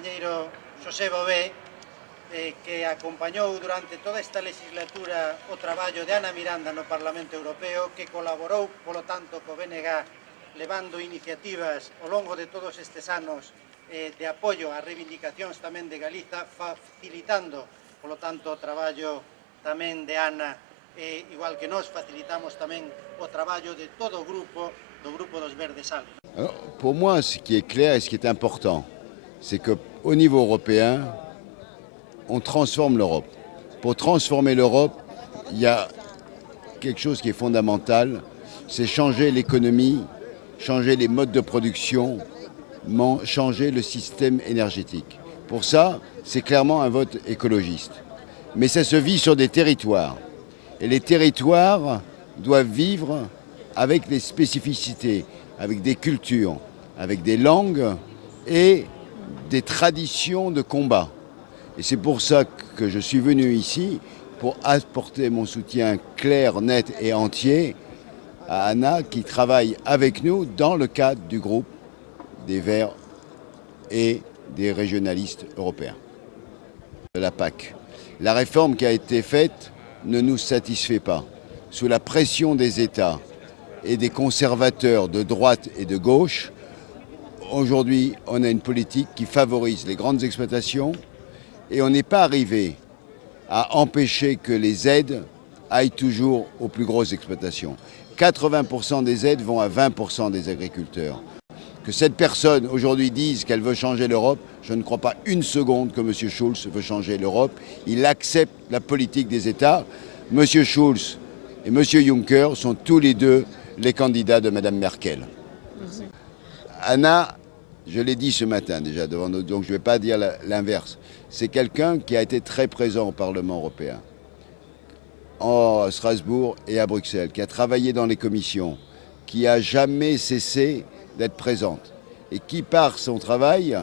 compañeiro Xosé Bové, que acompañou durante toda esta legislatura o traballo de Ana Miranda no Parlamento Europeo, que colaborou, polo tanto, co BNG, levando iniciativas ao longo de todos estes anos de apoio ás reivindicacións tamén de Galiza, facilitando, polo tanto, o traballo tamén de Ana, igual que nós facilitamos tamén o traballo de todo o grupo, do Grupo dos Verdes Altos. Alors, pour moi, ce qui est clair et ce qui est important, c'est qu'au niveau européen, on transforme l'Europe. Pour transformer l'Europe, il y a quelque chose qui est fondamental, c'est changer l'économie, changer les modes de production, changer le système énergétique. Pour ça, c'est clairement un vote écologiste. Mais ça se vit sur des territoires. Et les territoires doivent vivre avec des spécificités, avec des cultures, avec des langues et des traditions de combat. Et c'est pour ça que je suis venu ici, pour apporter mon soutien clair, net et entier à Anna, qui travaille avec nous dans le cadre du groupe des Verts et des régionalistes européens. De la PAC. La réforme qui a été faite ne nous satisfait pas. Sous la pression des États et des conservateurs de droite et de gauche, aujourd'hui, on a une politique qui favorise les grandes exploitations et on n'est pas arrivé à empêcher que les aides aillent toujours aux plus grosses exploitations. 80% des aides vont à 20% des agriculteurs. Que cette personne aujourd'hui dise qu'elle veut changer l'Europe, je ne crois pas une seconde que M. Schulz veut changer l'Europe. Il accepte la politique des États. M. Schulz et M. Juncker sont tous les deux les candidats de Mme Merkel. Anna, je l'ai dit ce matin déjà devant nous, donc je ne vais pas dire l'inverse. C'est quelqu'un qui a été très présent au Parlement européen, à Strasbourg et à Bruxelles, qui a travaillé dans les commissions, qui n'a jamais cessé d'être présente et qui, par son travail,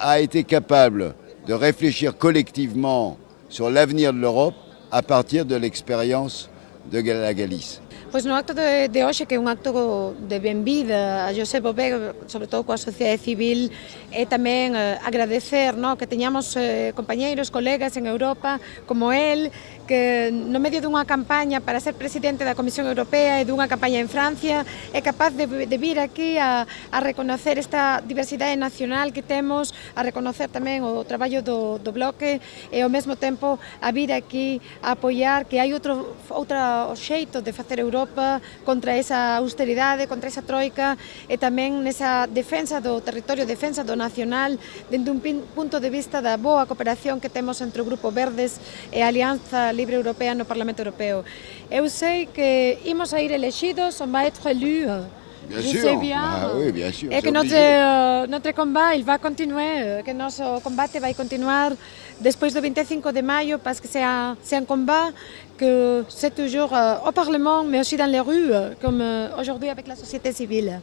a été capable de réfléchir collectivement sur l'avenir de l'Europe a partir de l'experience de la Galiza. Pois no acto de hoxe, que é un acto de benvida a José Bové, sobre todo coa sociedade civil, e tamén agradecer que teñamos compañeiros, colegas en Europa como él, que no medio dunha campaña para ser presidente da Comisión Europea e dunha campaña en Francia é capaz de vir aquí a reconocer esta diversidade nacional que temos, a reconocer tamén o traballo do bloque e ao mesmo tempo a vir aquí a apoiar que hai outro xeito de facer Europa contra esa austeridade, contra esa troika e tamén nesa defensa do territorio, defensa do nacional, dende un punto de vista da boa cooperación que temos entre o Grupo Verdes e a Alianza Libre Europea no Parlamento Europeo. Eu sei que imos a ir elegidos, on va être élu. Bien sûr, oui, bien sûr. Et que notre combat, il va continuer, que nosso combate vai continuar despois do 25 de maio, parce que c'est un combat que c'est toujours au Parlement, mais aussi dans les rues, comme aujourd'hui avec la société civile.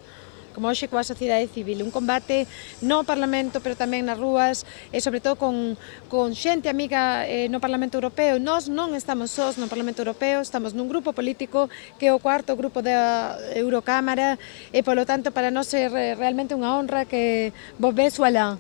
Como hoxe coa sociedade civil, un combate no Parlamento, pero tamén nas rúas e sobre todo con xente amiga no Parlamento Europeo. Nós non estamos sós no Parlamento Europeo, estamos nun grupo político que é o cuarto grupo da Eurocámara e, polo tanto, para nós é realmente unha honra que vos ve su alá.